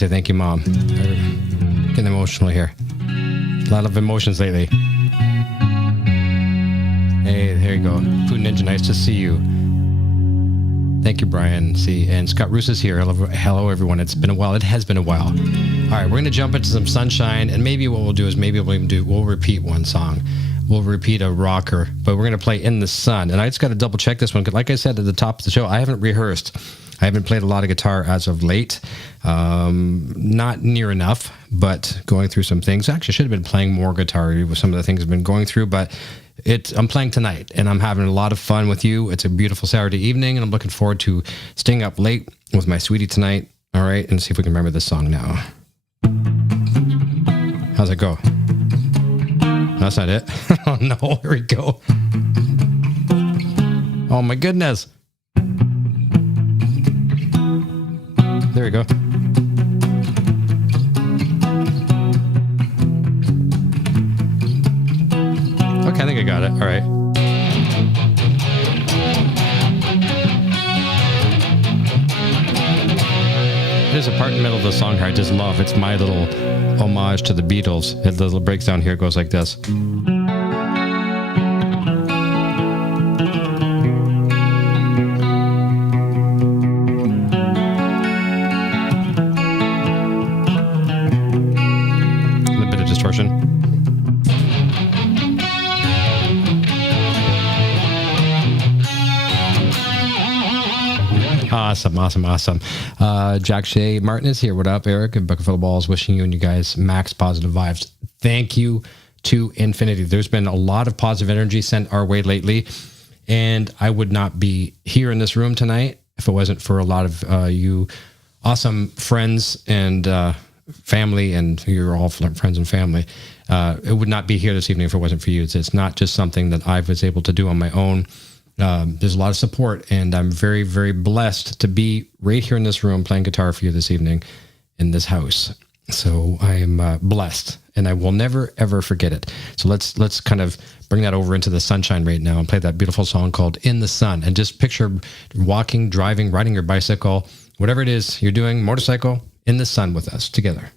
thank you, Mom. I'm getting emotional here. A lot of emotions lately. Hey, there you go. Food Ninja, nice to see you. Thank you, Brian. See, and Scott Roos is here. Hello, everyone. It's been a while. It has been a while. All right, we're going to jump into some Sunshine, and maybe what we'll do is we'll repeat one song. We'll repeat a rocker, but we're going to play In the Sun. And I just got to double check this one, because like I said at the top of the show, I haven't rehearsed. I haven't played a lot of guitar as of late. Not near enough, but going through some things. Actually, I should have been playing more guitar with some of the things I've been going through, but I'm playing tonight, and I'm having a lot of fun with you. It's a beautiful Saturday evening, and I'm looking forward to staying up late with my sweetie tonight. All right, and see if we can remember this song now. How's it go? That's not it. Oh, no, here we go. Oh, my goodness. There we go. Okay, I think I got it. All right. There's a part in the middle of the song here I just love. It's my little homage to the Beatles. The little breaks down here. It goes like this. Awesome. Jack Shea Martin is here. What up, Eric? And Bucket Full of Balls, wishing you and you guys max positive vibes. Thank you to infinity. There's been a lot of positive energy sent our way lately, and I would not be here in this room tonight if it wasn't for a lot of you awesome friends and family, and you're all friends and family. It would not be here this evening if it wasn't for you. It's not just something that I was able to do on my own. There's a lot of support, and I'm very, very blessed to be right here in this room playing guitar for you this evening in this house. So I am blessed, and I will never, ever forget it. So let's kind of bring that over into the sunshine right now and play that beautiful song called In the Sun. And just picture walking, driving, riding your bicycle, whatever it is you're doing, motorcycle, in the sun with us together.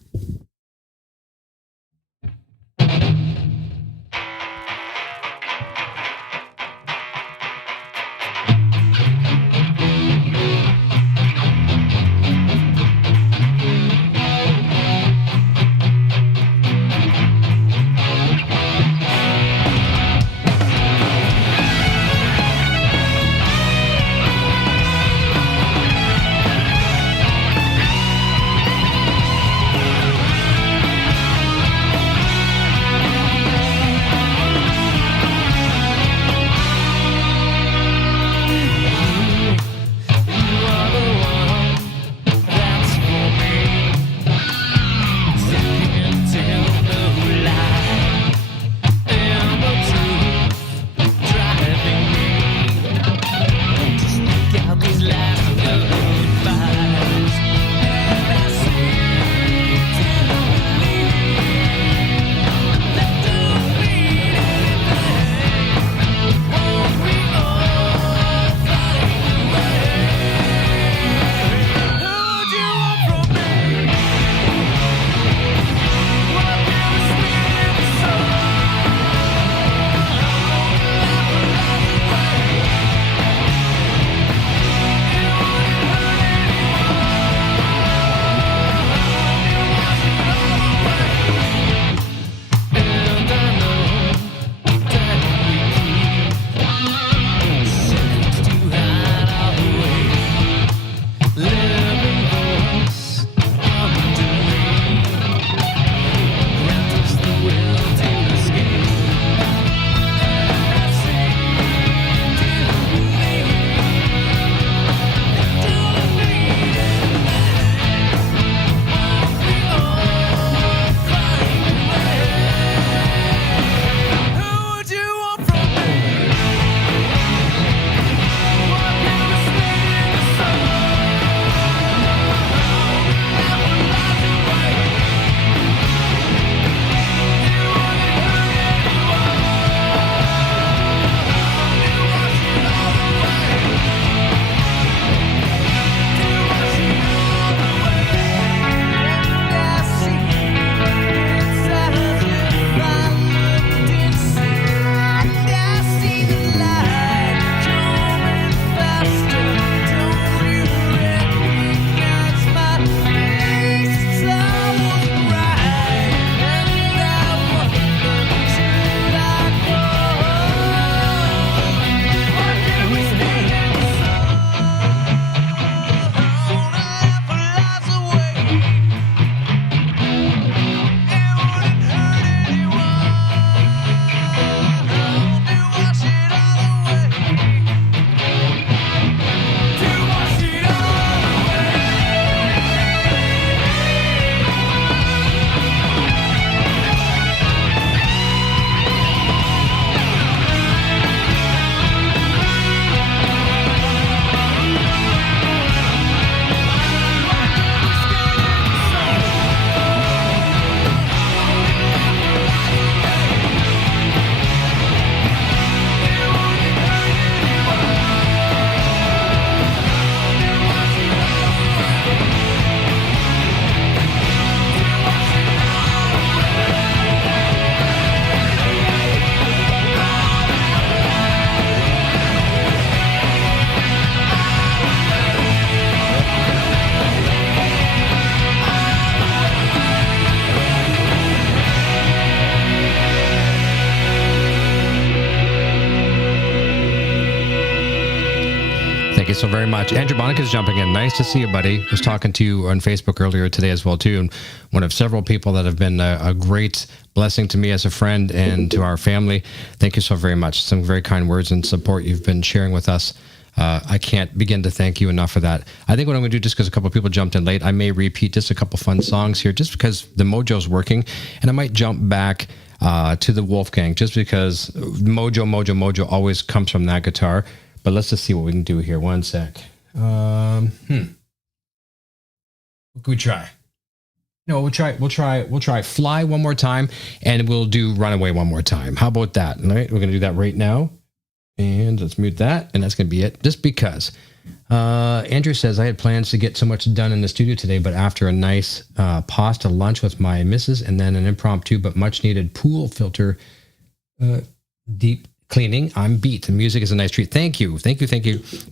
Thank you so very much. Andrew Monica's jumping in. Nice to see you, buddy. I was talking to you on Facebook earlier today as well, too. And one of several people that have been a great blessing to me as a friend and to our family. Thank you so very much. Some very kind words and support you've been sharing with us. I can't begin to thank you enough for that. I think what I'm going to do, just because a couple of people jumped in late, I may repeat just a couple fun songs here, just because the mojo's working. And I might jump back to the Wolfgang, just because mojo always comes from that guitar. But let's just see what we can do here. One sec. What can we try? No, we'll try Fly one more time, and we'll do Runaway one more time. How about that? All right, we're going to do that right now. And let's mute that, and that's going to be it, just because. Andrew says, I had plans to get so much done in the studio today, but after a nice pasta lunch with my missus, and then an impromptu but much-needed pool filter deep cleaning, I'm beat. The music is a nice treat. Thank you. We've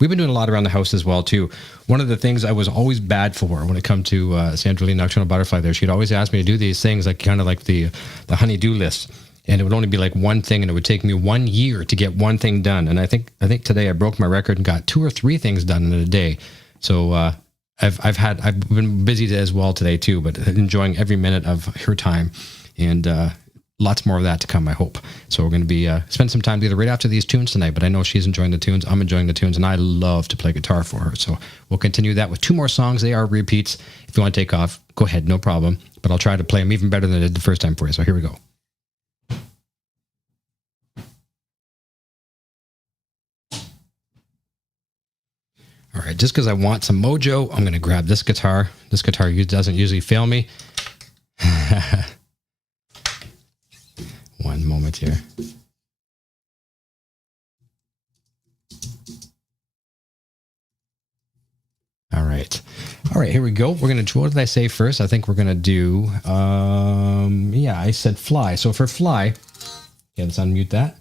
been doing a lot around the house as well, too. One of the things I was always bad for when it come to Sandra Lee Nocturnal Butterfly there, she'd always ask me to do these things, like kind of like the honey-do list. And it would only be like one thing, and it would take me 1 year to get one thing done. And I think today I broke my record and got 2 or 3 things done in a day. So I've been busy as well today too, but enjoying every minute of her time, and lots more of that to come, I hope. So we're going to be spend some time together right after these tunes tonight. But I know she's enjoying the tunes, I'm enjoying the tunes, and I love to play guitar for her. So we'll continue that with 2 more songs. They are repeats. If you want to take off, go ahead, no problem. But I'll try to play them even better than I did the first time for you. So here we go. All right, just because I want some mojo, I'm going to grab this guitar. This guitar doesn't usually fail me. One moment here. All right, here we go. We're going to, what did I say first? I think we're going to do, I said Fly. So for Fly, let's unmute that.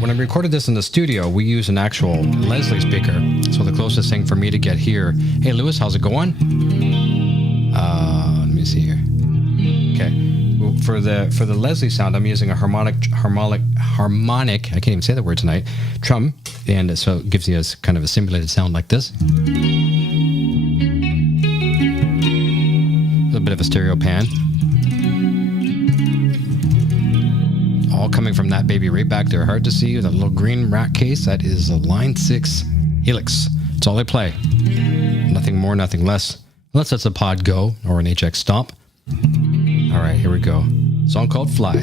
When I recorded this in the studio, we use an actual Leslie speaker. So the closest thing for me to get here. Hey, Lewis, how's it going? Let me see here. Okay. Well, for the Leslie sound, I'm using a harmonic. I can't even say the word tonight. Trum, and so it gives you kind of a simulated sound like this. A little bit of a stereo pan. All coming from that baby right back there. Hard to see, that little green rack case. That is a Line 6 Helix. It's all I play. Nothing more, nothing less. Unless that's a Pod Go or an HX Stomp. All right, here we go. Song called Fly.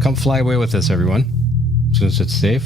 Come fly away with us, everyone. As soon as it's safe.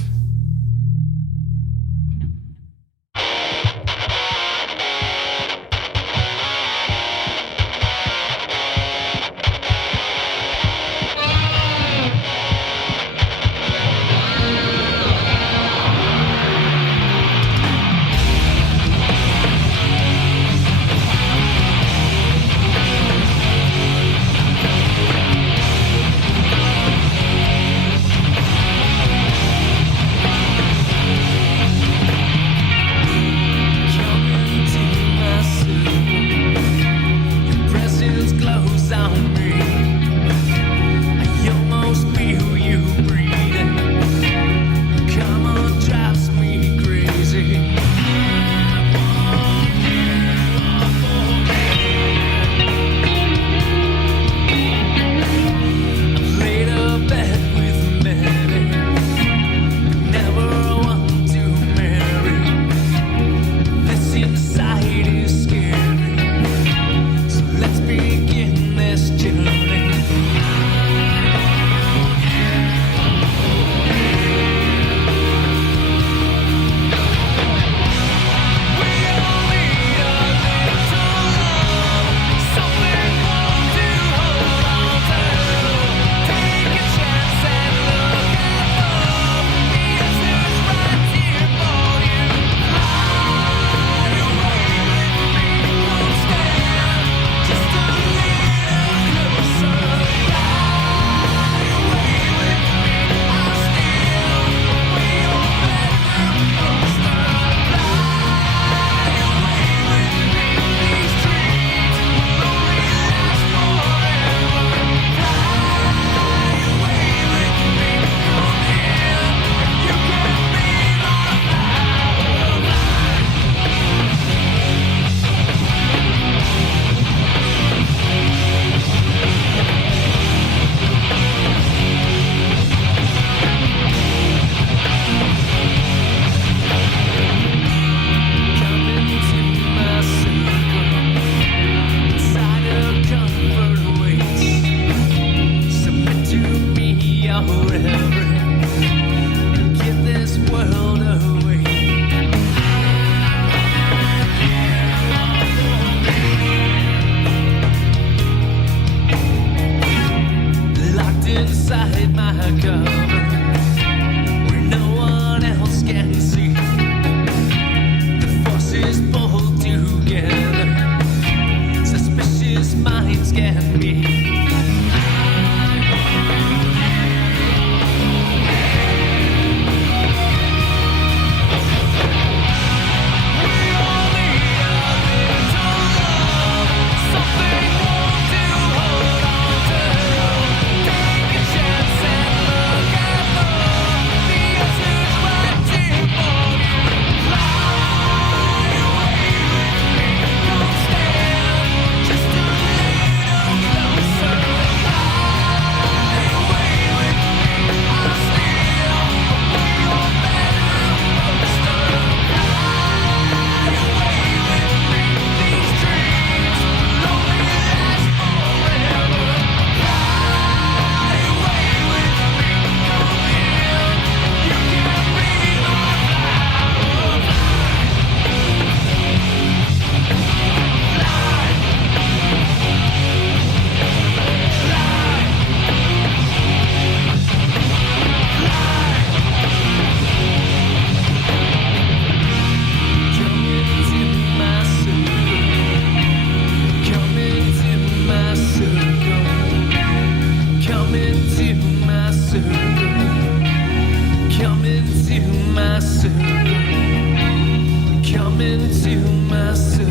into my circle.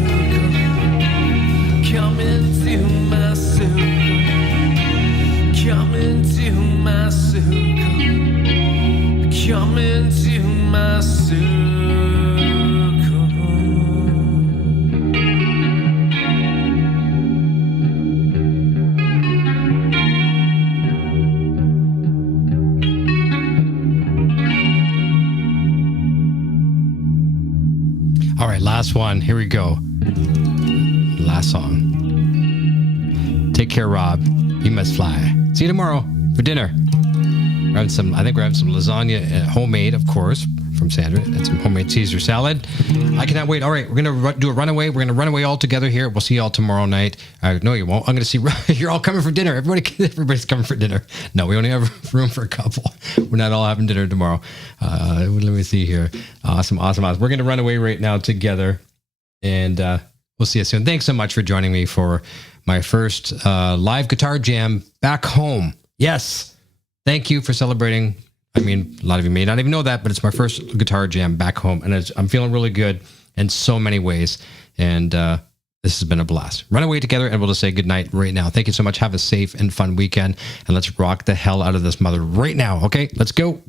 Come into my circle. Come into my circle. Come into my circle. All right, last one. Here we go. Last song. Take care, Rob. You must fly. See you tomorrow for dinner. We're having some. I think we're having some lasagna, homemade, of course, from Sandra, and some homemade Caesar salad. I cannot wait. All right, we're gonna do a runaway. We're gonna run away all together here. We'll see you all tomorrow night. No, you won't. I'm gonna see. You're all coming for dinner. Everybody's coming for dinner. No, we only have room for a couple. We're not all having dinner tomorrow. Let me see here. Awesome. We're gonna run away right now together, and we'll see you soon. Thanks so much for joining me for my first live guitar jam back home. Yes. Thank you for celebrating. I mean, a lot of you may not even know that, but it's my first guitar jam back home, and I'm feeling really good in so many ways. And this has been a blast. Run away together, and we'll just say goodnight right now. Thank you so much. Have a safe and fun weekend, and let's rock the hell out of this mother right now. Okay, let's go.